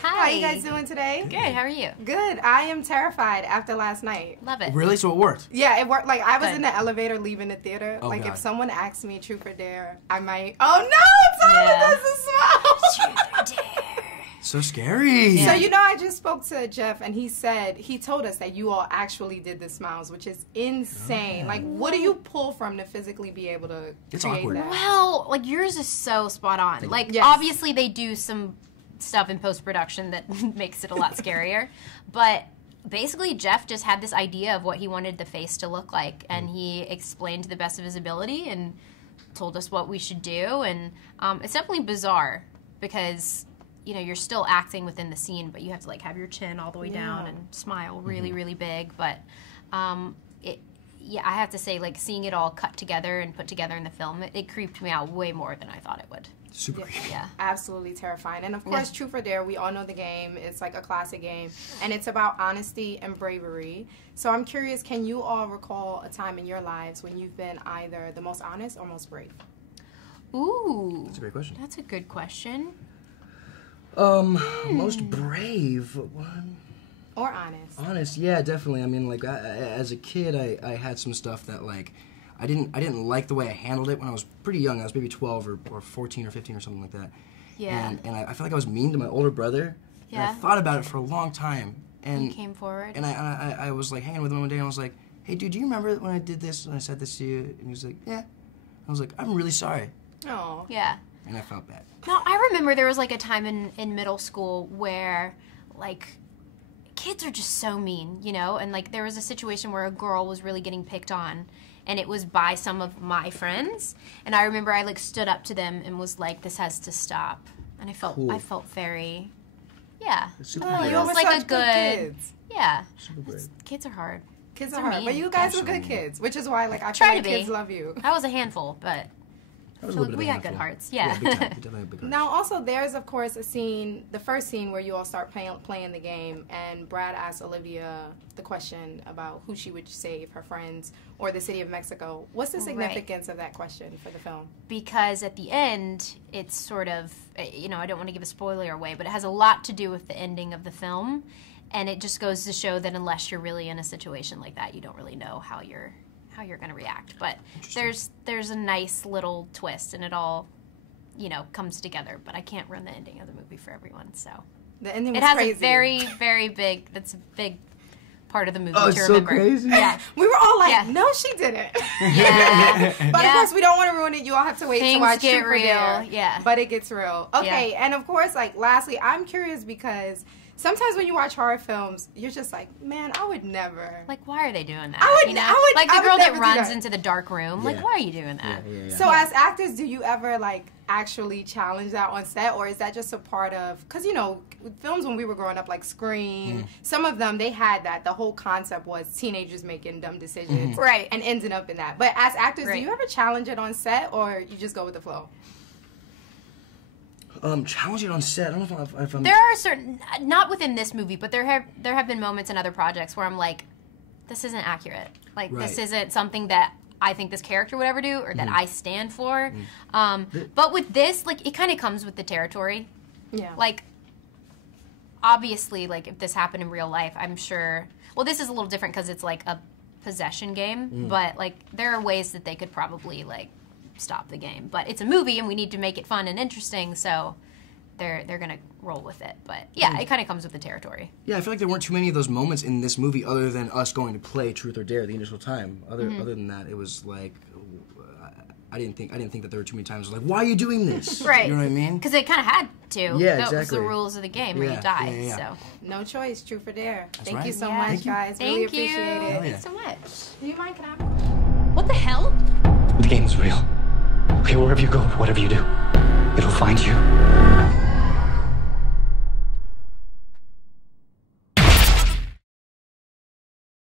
Hi. How are you guys doing today? Good. How are you? Good. I am terrified after last night. Love it. Really? So it worked? Yeah, it worked. Like, I was Good. in the elevator leaving the theater. Oh, like, God. if someone asked me truth or dare, I might. Oh no! Tyler doesn't smile. Truth or dare. So scary. So you know, I just spoke to Jeff, and he told us that you all actually did the smiles, which is insane. Like, what do you pull from to physically be able to It's create awkward. that? Well, like yours is so spot on. Like Yes. obviously they do some stuff in post-production that makes it a lot scarier, but basically Jeff just had this idea of what he wanted the face to look like, and he explained to the best of his ability and told us what we should do, and it's definitely bizarre because you know you're still acting within the scene, but you have to like have your chin all the way down and smile really really big. But I have to say, like, seeing it all cut together and put together in the film, it creeped me out way more than I thought it would. Super creepy. Yeah. Absolutely terrifying. And of course, Truth or Dare, we all know the game. It's like a classic game. And it's about honesty and bravery. So I'm curious, can you all recall a time in your lives when you've been either the most honest or most brave? Ooh. That's a great question. That's a good question. Most brave one. Or honest? Honest, yeah, definitely. I mean, like, as a kid, I had some stuff that, like, I didn't like the way I handled it when I was pretty young. I was maybe 12 or 14 or 15 or something like that. Yeah. And I felt like I was mean to my older brother. Yeah. And I thought about it for a long time. And You came forward. And I was, like, hanging with him one day, and I was like, hey, dude, do you remember when I did this and I said this to you? And he was like, yeah. I was like, I'm really sorry. Oh. Yeah. And I felt bad. No, I remember there was like a time in middle school where like kids are just so mean, you know? And like there was a situation where a girl was really getting picked on, and it was by some of my friends. And I remember I like stood up to them and was like, this has to stop. And I felt very Super Oh, brave. you It was always like such a good kids. yeah. Super brave. Kids are hard. Kids They're are hard. mean. But you guys are good Absolutely. kids, which is why, like, I Try feel like to be. kids love you. I was a handful, but That was I a feel little like bit we of a got good handful. hearts. Yeah. Big time. Definitely big hearts. Now, also, there's, of course, a scene, the first scene where you all start playing the game, and Brad asks Olivia the question about who she would save, her friends or the city of Mexico. What's the significance of that question for the film? Because at the end, it's sort of, you know, I don't want to give a spoiler away, but it has a lot to do with the ending of the film, and it just goes to show that unless you're really in a situation like that, you don't really know how you're going to react. But there's a nice little twist, and it all, you know, comes together. But I can't ruin the ending of the movie for everyone, so The ending was it has crazy. a very, very big. That's a big part of the movie Oh, to it's so remember. crazy. Yeah, We were all like, Yeah. no, she didn't. yeah. But of course, we don't want to ruin it. You all have to wait to Things watch get Truth or real, Dare. yeah. But it gets real. Okay, Yeah. and of course, like, lastly, I'm curious because sometimes when you watch horror films, you're just like, man, I would never. Like, why are they doing that? I would- you know? I would- like I the would girl that never do runs that. into the dark room. Like, Yeah. why are you doing that? Yeah. So as actors, do you ever, like, actually challenge that on set, or is that just a part of, because, you know, films when we were growing up, like Scream, some of them, they had that. The whole concept was teenagers making dumb decisions. Right. And ending up in that. But as actors, Right. do you ever challenge it on set, or you just go with the flow? Challenge it on set. I don't know if I'm... There are certain, not within this movie, but there have been moments in other projects where I'm like, this isn't accurate. Like, this Right. isn't something that I think this character would ever do or that I stand for. But with this, like, it kind of comes with the territory. Yeah. Like, obviously, like, if this happened in real life, I'm sure, well, this is a little different because it's like a possession game, but, like, there are ways that they could probably, like, stop the game. But it's a movie and we need to make it fun and interesting, so they're gonna roll with it. But yeah, it kind of comes with the territory. Yeah, I feel like there weren't too many of those moments in this movie other than us going to play Truth or Dare the initial time. Other than that, it was like I didn't think that there were too many times like, why are you doing this? Right. You know what I mean? Because they kind of had to. Yeah, That was the exactly. rules of the game where you Yeah, die. yeah. So No choice, Truth or Dare. Thank right. you so Yeah. much, Thank you. guys. Really thank you. appreciate it. Hell yeah. Thanks so much. Do you mind? Can I have What the hell? The game's real. Okay, wherever you go, whatever you do, it'll find you.